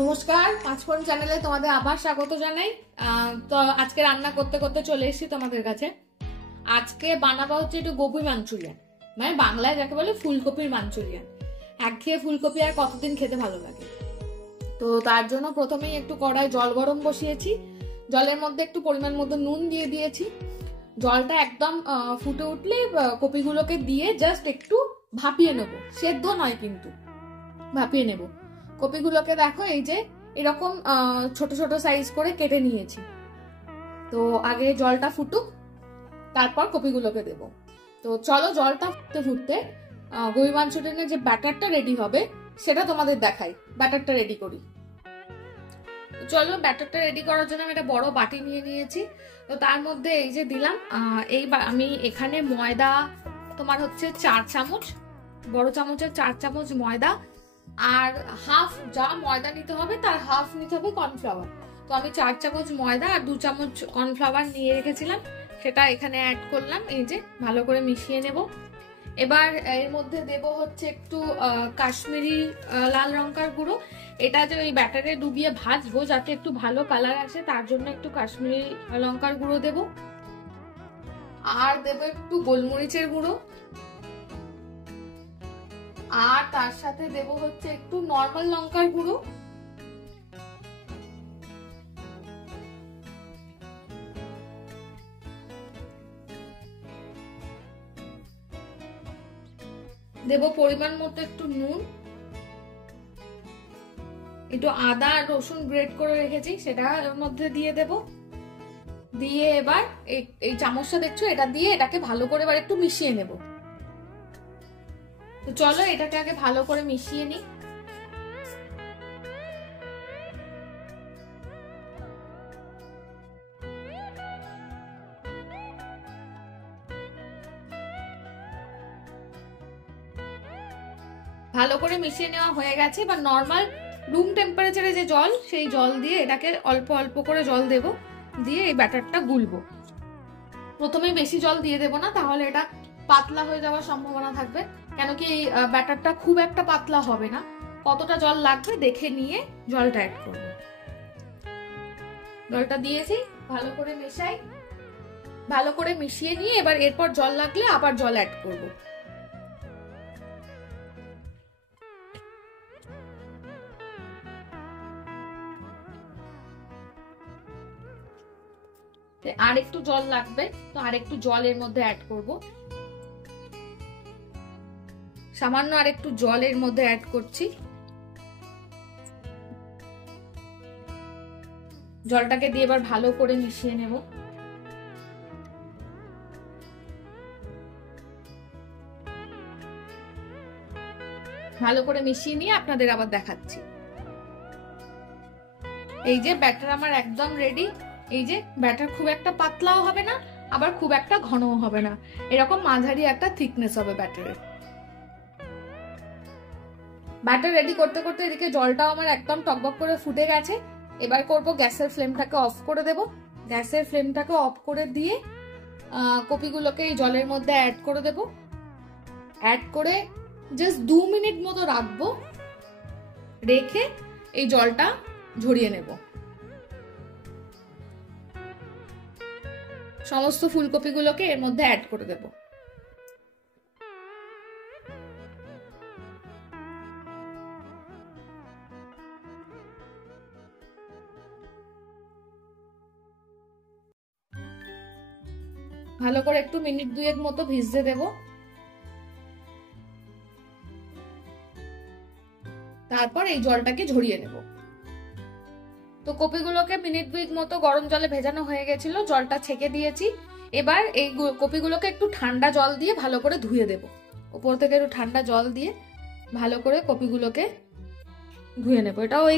নমস্কার, পাঁচফোড়ন চ্যানেলে তোমাদের আবার স্বাগত জানাই। তো আজকে রান্না করতে করতে চলে এসেছি তোমাদের কাছে। আজকে বানাবো হচ্ছে একটু গোবি মাঞ্চুরিয়ান, মানে বাংলায় যাকে বলে ফুলকপির মাঞ্চুরিয়ান। একঘেয়ে ফুলকপি আর কতদিন খেতে ভালো লাগে। তো তার জন্য প্রথমেই একটু কড়াই জল গরম বসিয়েছি, জলের মধ্যে একটু পরিমাণ মতো নুন দিয়ে দিয়েছি। জলটা একদম ফুটে উঠলে কপিগুলোকে দিয়ে জাস্ট একটু ভাপিয়ে নেব, সেদ্ধ নয় কিন্তু ভাপিয়ে নেব। কপিগুলোকে দেখো এই যে এরকম ছোট ছোট সাইজ করে কেটে নিয়েছি। তো আগে জলটা ফুটুক, তারপর কপিগুলোকে দেব। তো চলো জলটা ফুটতে ফুটতে গোবি মাঞ্চুরিয়ানের যে ব্যাটারটা রেডি হবে সেটা তোমাদের দেখাই। ব্যাটারটা রেডি করি। চলো ব্যাটারটা রেডি করার জন্য আমি একটা বড় বাটি নিয়ে নিয়েছি। তো তার মধ্যে এই যে দিলাম আমি এখানে ময়দা তোমার হচ্ছে 4 চামচ, বড় চামচের 4 চামচ ময়দা, আর হাফ যা ময়দা নিতে হবে তার হাফ নিতে হবে কর্নফ্লাওয়ার। তো আমি 4 চামচ ময়দা আর 2 চামচ কর্নফ্লাওয়ার নিয়ে রেখেছিলাম, সেটা এখানে অ্যাড করলাম। এই যে ভালো করে মিশিয়ে নেব। এবার এর মধ্যে দেব হচ্ছে একটু কাশ্মীরি লাল লঙ্কার গুঁড়ো। এটা যে ওই ব্যাটারে ডুবিয়ে ভাজবো যাতে একটু ভালো কালার আসে, তার জন্য একটু কাশ্মীরি লঙ্কার গুঁড়ো দেব। আর দেব একটু গোলমরিচের গুঁড়ো, আর তার সাথে দেব হচ্ছে একটু নরমাল লঙ্কার গুঁড়ো। দেব পরিমাণ মতো একটু নুন, একটু আদা আর রসুন গ্রেট করে রেখেছি সেটা এর মধ্যে দিয়ে দেব। দিয়ে এবার এই চামচটা দেখছো, এটা দিয়ে এটাকে ভালো করে এবার একটু মিশিয়ে নেব। তো চলো এটাকে আগে ভালো করে মিশিয়ে নিই। ভালো করে মিশিয়ে নেওয়া হয়ে গেছে। এবার নর্মাল রুম টেম্পারেচারে যে জল, সেই জল দিয়ে এটাকে অল্প অল্প করে জল দেব, দিয়ে এই ব্যাটারটা গুলবো। প্রথমেই বেশি জল দিয়ে দেব না, তাহলে এটা পাতলা হয়ে যাওয়ার সম্ভাবনা থাকবে। কেন কি এই ব্যাটারটা খুব একটা পাতলা হবে না। কতটা জল লাগবে দেখে নিয়ে জলটা অ্যাড করব। জলটা দিয়েছি, ভালো করে মেশাই। ভালো করে মিশিয়ে নিয়ে এবার এরপর জল লাগলে আবার জল অ্যাড করব। আর একটু জল লাগবে, তো আর একটু জল এর মধ্যে অ্যাড করব। সামান্য আর একটু জল এর মধ্যে অ্যাড করছি। জলটাকে দিয়ে এবার ভালো করে মিশিয়ে নেব। ভালো করে মিশিয়ে নিয়ে আপনাদের আবার দেখাচ্ছি। এই যে ব্যাটার আমার একদম রেডি। এই যে ব্যাটার খুব একটা পাতলাও হবে না, আবার খুব একটা ঘনও হবে না, এরকম মাঝারি একটা থিকনেস হবে ব্যাটারের। ব্যাটার রেডি করতে করতে এদিকে জলটাও আমার একদম টকবক করে ফুটে গেছে। এবার করব গ্যাসের ফ্লেমটাকে অফ করে দেব। গ্যাসের ফ্লেমটাকে অফ করে দিয়ে কপিগুলোকে এই জলের মধ্যে অ্যাড করে দেব। অ্যাড করে জাস্ট 2 মিনিট মতো রাখবো, রেখে এই জলটা ঝরিয়ে নেব। সমস্ত ফুলকপিগুলোকে এর মধ্যে অ্যাড করে দেব। ভালো করে একটু মিনিট 2 মতো ভিজতে দেব। তারপর এই জলটাকে ঝরিয়ে নেব। তো কপিগুলোকে মিনিট 2 মতো গরম জলে ভেজানো হয়ে গেছিল, জলটা ছেঁকে দিয়েছি। এবার এই কপিগুলোকে একটু ঠান্ডা জল দিয়ে ভালো করে ধুয়ে দেব। উপর থেকে একটু ঠান্ডা জল দিয়ে ভালো করে কপিগুলোকে ধুয়ে নেব। এটা ওই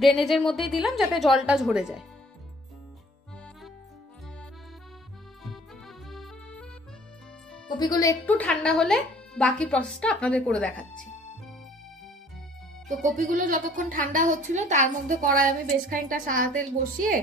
ড্রেনেজের মধ্যেই দিলাম যাতে জলটা ঝরে যায়। কপিগুলো একটু ঠান্ডা হলে বাকি প্রসেসটা আপনাদের করে দেখাচ্ছি। তো কপিগুলো যতক্ষণ ঠান্ডা হচ্ছিল তার মধ্যে কড়াই আমি বেশ খানিকটা সাদা তেল বসিয়ে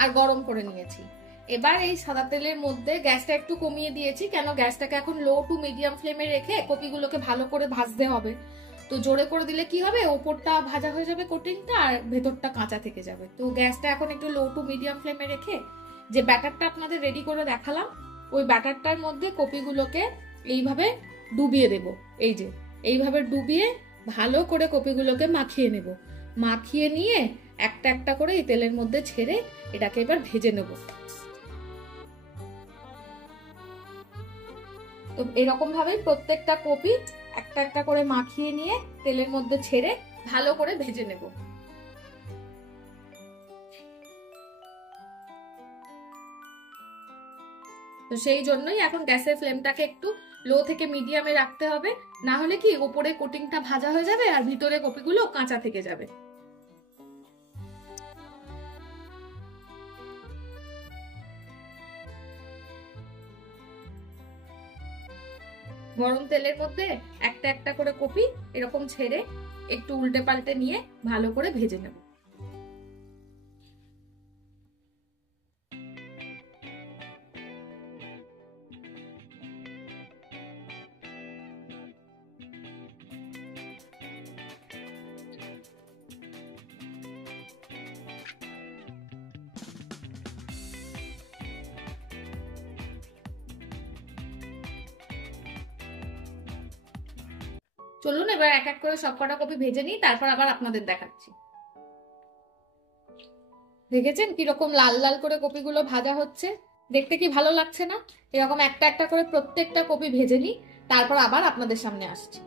আর গরম করে নিয়েছি। এবার এই সাদা তেলের মধ্যে গ্যাসটা একটু কমিয়ে দিয়েছি, কেন গ্যাসটাকে এখন লো টু মিডিয়াম ফ্লেমে রেখে কপিগুলোকে ভালো করে ভাজতে হবে। তো জোরে করে দিলে কি হবে, ওপরটা ভাজা হয়ে যাবে কোটিংটা আর ভেতরটা কাঁচা থেকে যাবে। তো গ্যাসটা এখন একটু লো টু মিডিয়াম ফ্লেমে রেখে যে ব্যাটারটা আপনাদের রেডি করে দেখালাম, ওই ব্যাটারটার মধ্যে কপিগুলোকে এইভাবে ডুবিয়ে দেব। এই যে এইভাবে ডুবিয়ে ভালো করে কপিগুলোকে মাখিয়ে নেব। মাখিয়ে নিয়ে একটা একটা করে এই তেলের মধ্যে ছেড়ে এটাকে এবার ভেজে নেব। তো এরকম ভাবে প্রত্যেকটা কপি একটা একটা করে মাখিয়ে নিয়ে তেলের মধ্যে ছেড়ে ভালো করে ভেজে নেব। তো সেই জন্যই এখন গ্যাসের ফ্লেমটাকে একটু লো থেকে মিডিয়ামে রাখতে হবে, না হলে কি উপরে কোটিংটা ভাজা হয়ে যাবে আর ভিতরে কপিগুলো কাঁচা থেকে যাবে। গরম তেলের মধ্যে একটা একটা করে কপি এরকম ছেড়ে একটু উল্টে পাল্টে নিয়ে ভালো করে ভেজে নেব। চলুন এবার এক এক করে সবকটা কপি ভেজে নিই, তারপর আবার আপনাদের দেখাচ্ছি। দেখেছেন কিরকম লাল লাল করে কপিগুলো ভাজা হচ্ছে, দেখতে কি ভালো লাগছে না? এরকম একটা একটা করে প্রত্যেকটা কপি ভেজে নিই, তারপর আবার আপনাদের সামনে আসছি।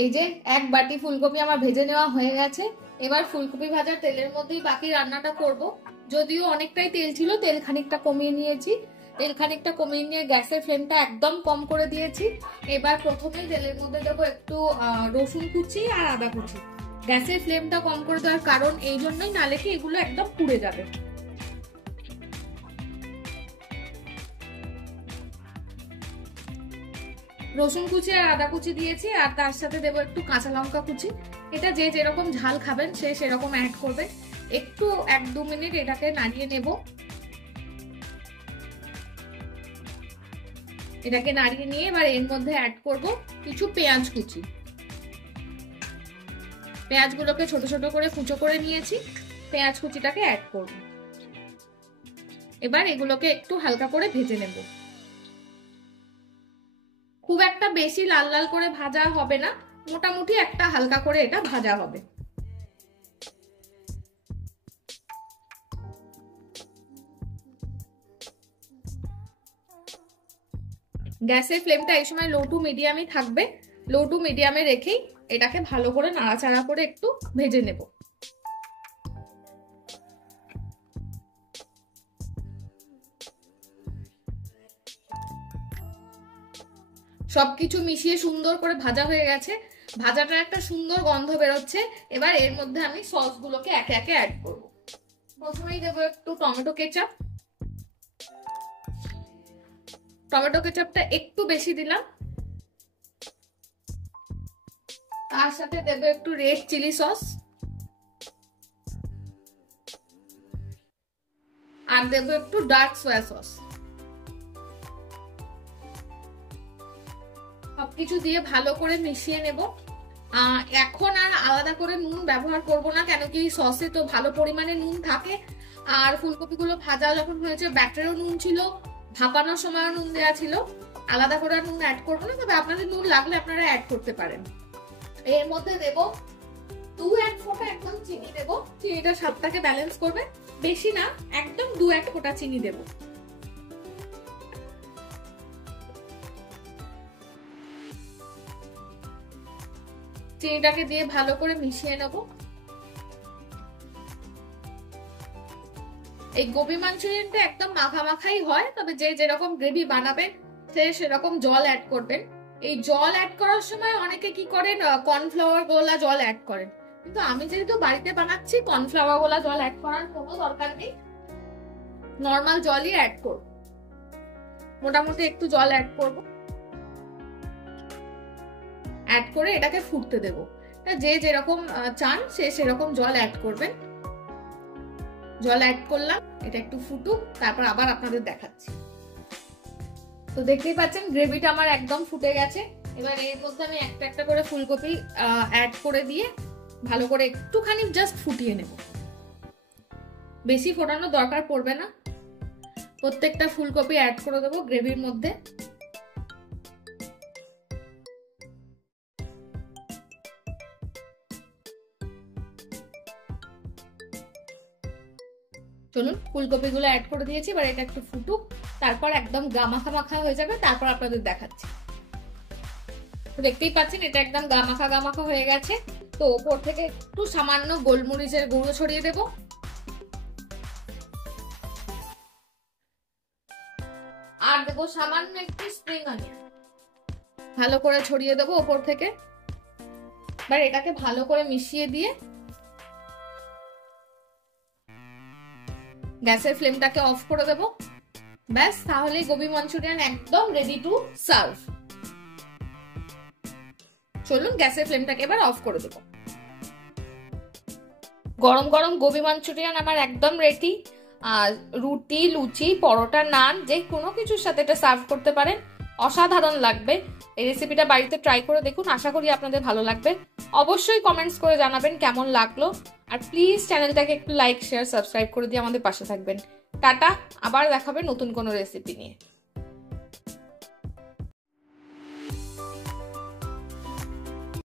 এই যে এক বাটি ফুলকপি আমার ভেজে নেওয়া হয়ে গেছে। এবার ফুলকপি ভাজার তেলের মধ্যেই বাকি রান্নাটা করব। যদিও অনেকটাই তেল ছিল, তেল খানিকটা কমিয়ে নিয়েছি। তেল খানিকটা কমিয়ে নিয়ে গ্যাসের ফ্লেমটা একদম কম করে দিয়েছি। এবার প্রথমেই তেলের মধ্যে দেবো একটু রসুন কুচি আর আদা কুচি। গ্যাসের ফ্লেমটা কম করে দেওয়ার কারণ এই জন্যই, নালে কি এগুলো একদম পুড়ে যাবে। রসুন কুচি আর আদা কুচি দিয়েছি, আর তার সাথে দেবো একটু কাঁচা লঙ্কা কুচি। এটা যে যেরকম ঝাল খাবেন সে সেরকম অ্যাড করবে। একটু 1-2 মিনিট এটাকে নাড়িয়ে নেব। এটাকে নাড়িয়ে নিয়ে এবার এর মধ্যে অ্যাড করব কিছু পেঁয়াজ কুচি। পেঁয়াজগুলোকে ছোট ছোট করে কুচো করে নিয়েছি, পেঁয়াজ কুচিটাকে অ্যাড করব। এবার এগুলোকে একটু হালকা করে ভেজে নেব। খুব একটা বেশি লাল লাল করে ভাজা হবে না, মোটামুটি একটা হালকা করে এটা ভাজা হবে। গ্যাসের ফ্লেমটা এই সময় লো টু মিডিয়ামই থাকবে। লো টু মিডিয়ামে রেখেই এটাকে ভালো করে নাড়াচাড়া করে একটু ভেজে নেব। সবকিছু মিশিয়ে সুন্দর করে ভাজা হয়ে গেছে। ভাজাটার একটা সুন্দর গন্ধ বেরোচ্ছে। এবার এর মধ্যে আমি সসগুলোকে একে একে অ্যাড করব। প্রথমেই দেবো একটু টমেটো কেচাপ। টমেটো কেচাপটা একটু বেশি দিলাম। তার সাথে দেবো একটু রেড চিলি সস, আর দেবো একটু ডার্ক সয়া সস। সবকিছু দিয়ে ভালো করে মিশিয়ে নেব। এখন আর আলাদা করে নুন ব্যবহার করব না, কেন কি সসে তো ভালো পরিমাণে নুন থাকে। আর ফুলকপিগুলো ভাজা যখন হয়েছে ব্যাটারেও নুন ছিল, ভাপানোর সময়ও নুন দেওয়া ছিল। আলাদা করে নুন অ্যাড করবো না, তবে আপনাদের নুন লাগলে আপনারা অ্যাড করতে পারেন। এর মধ্যে দেব 2-1 ফোঁটা একদম চিনি দেব। চিনিটা স্বাদটাকে ব্যালেন্স করবে, বেশি না, একদম 2-1 ফোঁটা চিনি দেব। চিনিটাকে দিয়ে ভালো করে মিশিয়ে নেব। এই গোবি মাঞ্চুরিয়ানটা একদম মাখা মাখাই হয়, তবে যে যেরকম গ্রেভি বানাবেন সে সেরকম জল অ্যাড করবেন। এই জল অ্যাড করার সময় অনেকে কি করেন, কর্নফ্লাওয়ার গোলা জল অ্যাড করেন, কিন্তু আমি যেহেতু বাড়িতে বানাচ্ছি কর্নফ্লাওয়ার গোলা জল অ্যাড করার কোনো দরকার নেই। নর্মাল জলই অ্যাড করব। মোটামুটি একটু জল অ্যাড করব। অ্যাড করে এটাকে ফুটতে দেব। যে যেরকম চান সে সেরকম জল অ্যাড করবেন। জল অ্যাড করলাম, এটা একটু ফুটুক, তারপর আবার আপনাদের দেখাচ্ছি। তো দেখতেই পাচ্ছেন গ্রেভিটা আমার একদম ফুটে গেছে। এবার এর মধ্যে আমি একটা একটা করে ফুলকপি অ্যাড করে দিয়ে ভালো করে একটুখানি জাস্ট ফুটিয়ে নেব। বেশি ফোটানোর দরকার পড়বে না। প্রত্যেকটা ফুলকপি অ্যাড করে দেবো গ্রেভির মধ্যে। চলুন ফুলকপিগুলো অ্যাড করে দিয়েছি, এবার এটা একটু ফুটুক, তারপর একদম গামাখা মাখা হয়ে যাবে, তারপর আপনাদের দেখাচ্ছি। দেখতেই পাচ্ছেন এটা একদম গামাখা গামাখা হয়ে গেছে। তো ওপর থেকে একটু সামান্য গোলমরিচের গুঁড়ো ছড়িয়ে দেব, আর দেবো সামান্য একটু স্প্রিং অনিয়ন, ভালো করে ছড়িয়ে দেবো ওপর থেকে। এবার এটাকে ভালো করে মিশিয়ে দিয়ে গ্যাসের ফ্লেমটাকে অফ করে দেবো। ব্যাস, তাহলেই গোবি মাঞ্চুরিয়ান একদম রেডি টু সার্ভ। চলুন গ্যাসের ফ্লেমটাকে এবার অফ করে দেবো। গরম গরম গোবি মাঞ্চুরিয়ান আমার একদম রেডি। আর রুটি, লুচি, পরোটা, নান, যে কোনো কিছুর সাথে এটা সার্ভ করতে পারেন, অসাধারণ লাগবে। এই রেসিপিটা বাড়িতে ট্রাই করে দেখুন, আশা করি আপনাদের ভালো লাগবে। অবশ্যই কমেন্টস করে জানাবেন কেমন লাগলো, আর প্লিজ চ্যানেলটাকে একটু লাইক, শেয়ার, সাবস্ক্রাইব করে দিয়ে আমাদের পাশে থাকবেন। টাটা, আবার দেখাবেন নতুন কোনো রেসিপি নিয়ে।